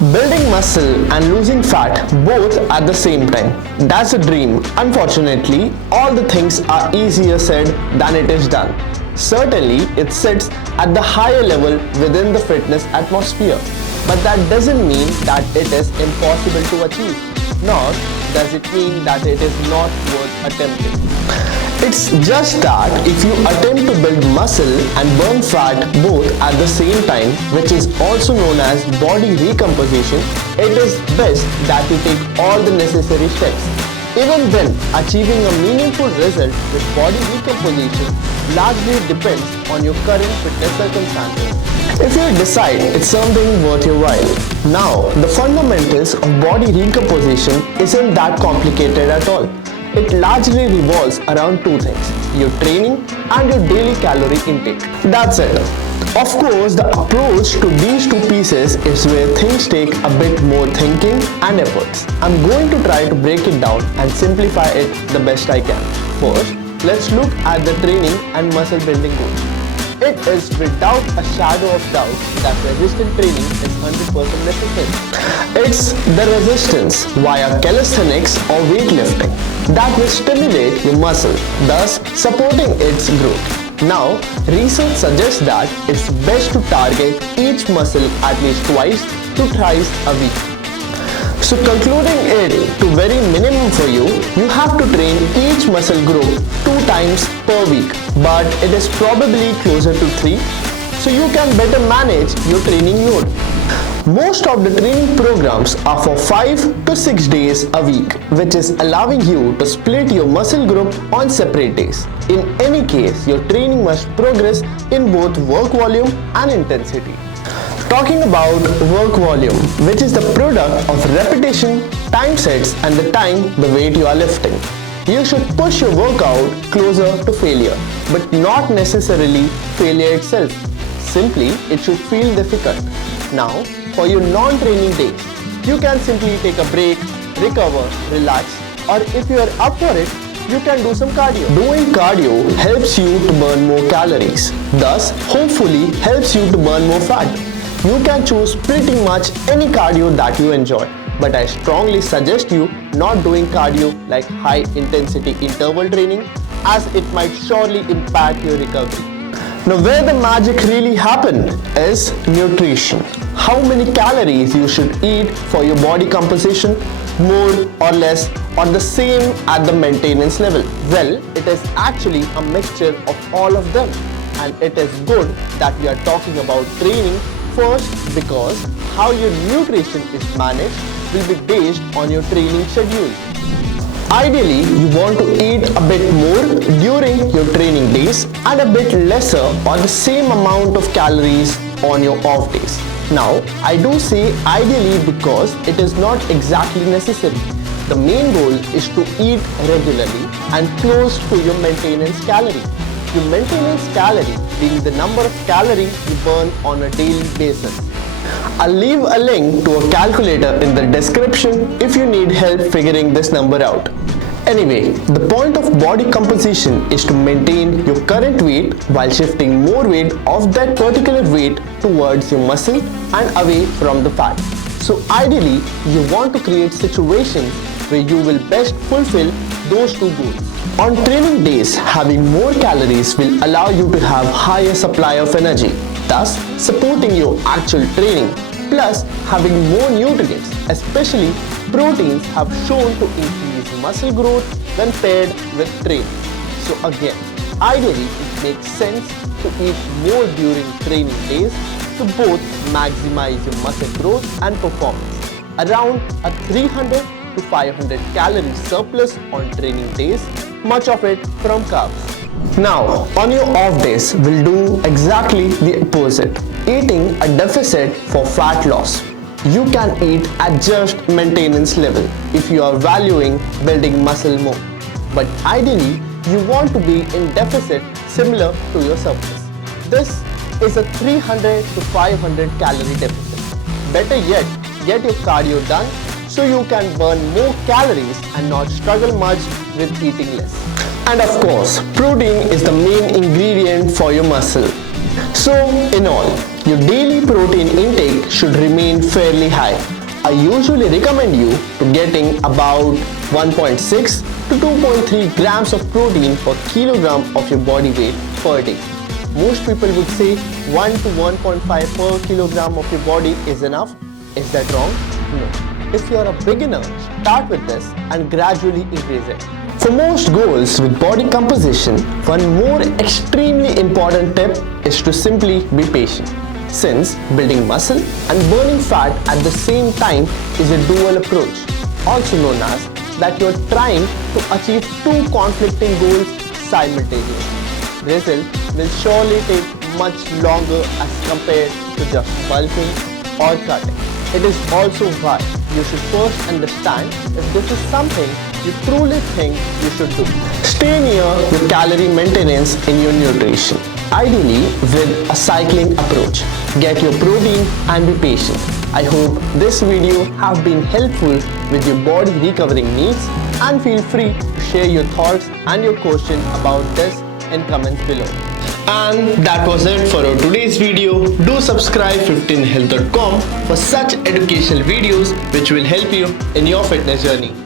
Building muscle and losing fat both at the same time. That's a dream. Unfortunately, all the things are easier said than it is done. Certainly, it sits at the higher level within the fitness atmosphere. But that doesn't mean that it is impossible to achieve. Nor does it mean that it is not worth attempting. It's just that if you attempt to build muscle and burn fat both at the same time, which is also known as body recomposition, it is best that you take all the necessary steps. Even then, achieving a meaningful result with body recomposition largely depends on your current fitness circumstances. If you decide it's something worth your while. Now, the fundamentals of body recomposition isn't that complicated at all. It largely revolves around two things, your training and your daily calorie intake. That's it. Of course, the approach to these two pieces is where things take a bit more thinking and efforts. I'm going to try to break it down and simplify it the best I can. First, let's look at the training and muscle building goals. It is without a shadow of doubt that resistance training is 100% necessary. It's the resistance via calisthenics or weightlifting that will stimulate your muscle, thus supporting its growth. Now, research suggests that it's best to target each muscle at least twice to thrice a week. So concluding it to very minimum for you, you have to train each muscle group 2 times per week, but it is probably closer to 3, so you can better manage your training load. Most of the training programs are for 5 to 6 days a week, which is allowing you to split your muscle group on separate days. In any case, your training must progress in both work volume and intensity. Talking about work volume, which is the product of repetition, time sets and the time the weight you are lifting. You should push your workout closer to failure, but not necessarily failure itself. Simply, it should feel difficult. Now, for your non-training days, you can simply take a break, recover, relax, or if you are up for it, you can do some cardio. Doing cardio helps you to burn more calories, thus hopefully helps you to burn more fat. You can choose pretty much any cardio that you enjoy, but I strongly suggest you not doing cardio like high intensity interval training, as it might surely impact your recovery. Now, where the magic really happens is nutrition. How many calories you should eat for your body composition, more or less, or the same at the maintenance level? Well, it is actually a mixture of all of them, and it is good that we are talking about training first, because how your nutrition is managed will be based on your training schedule. Ideally, you want to eat a bit more during your training days and a bit lesser or the same amount of calories on your off days. Now, I do say ideally because it is not exactly necessary. The main goal is to eat regularly and close to your maintenance calorie. Your maintenance calorie being the number of calories you burn on a daily basis. I'll leave a link to a calculator in the description if you need help figuring this number out. Anyway, the point of body composition is to maintain your current weight while shifting more weight of that particular weight towards your muscle and away from the fat. So ideally, you want to create situations where you will best fulfill those two goals. On training days, having more calories will allow you to have higher supply of energy, thus supporting your actual training. Plus, having more nutrients, especially proteins, have shown to increase muscle growth when paired with training. So again, ideally it makes sense to eat more during training days to both maximize your muscle growth and performance. Around a 300 to 500 calorie surplus on training days, much of it from carbs. Now, on your off days, we'll do exactly the opposite, eating a deficit for fat loss. You can eat at just maintenance level if you are valuing building muscle more. But ideally, you want to be in deficit similar to your surplus. This is a 300 to 500 calorie deficit. Better yet, get your cardio done so you can burn more calories and not struggle much with eating less. And of course, protein is the main ingredient for your muscle. So in all, your daily protein intake should remain fairly high. I usually recommend you to getting about 1.6 to 2.3 grams of protein per kilogram of your body weight per day. Most people would say 1 to 1.5 per kilogram of your body is enough. Is that wrong? No. If you are a beginner, start with this and gradually increase it. For most goals with body composition, one more extremely important tip is to simply be patient. Since building muscle and burning fat at the same time is a dual approach, also known as that you are trying to achieve two conflicting goals simultaneously. Result will surely take much longer as compared to just bulking or cutting. It is also why you should first understand if this is something you truly think you should do. Stay near the calorie maintenance in your nutrition, ideally with a cycling approach. Get your protein and be patient. I hope this video have been helpful with your body recovering needs, and feel free to share your thoughts and your question about this in comments below. And that was it for our today's video. Do subscribe 15health.com for such educational videos which will help you in your fitness journey.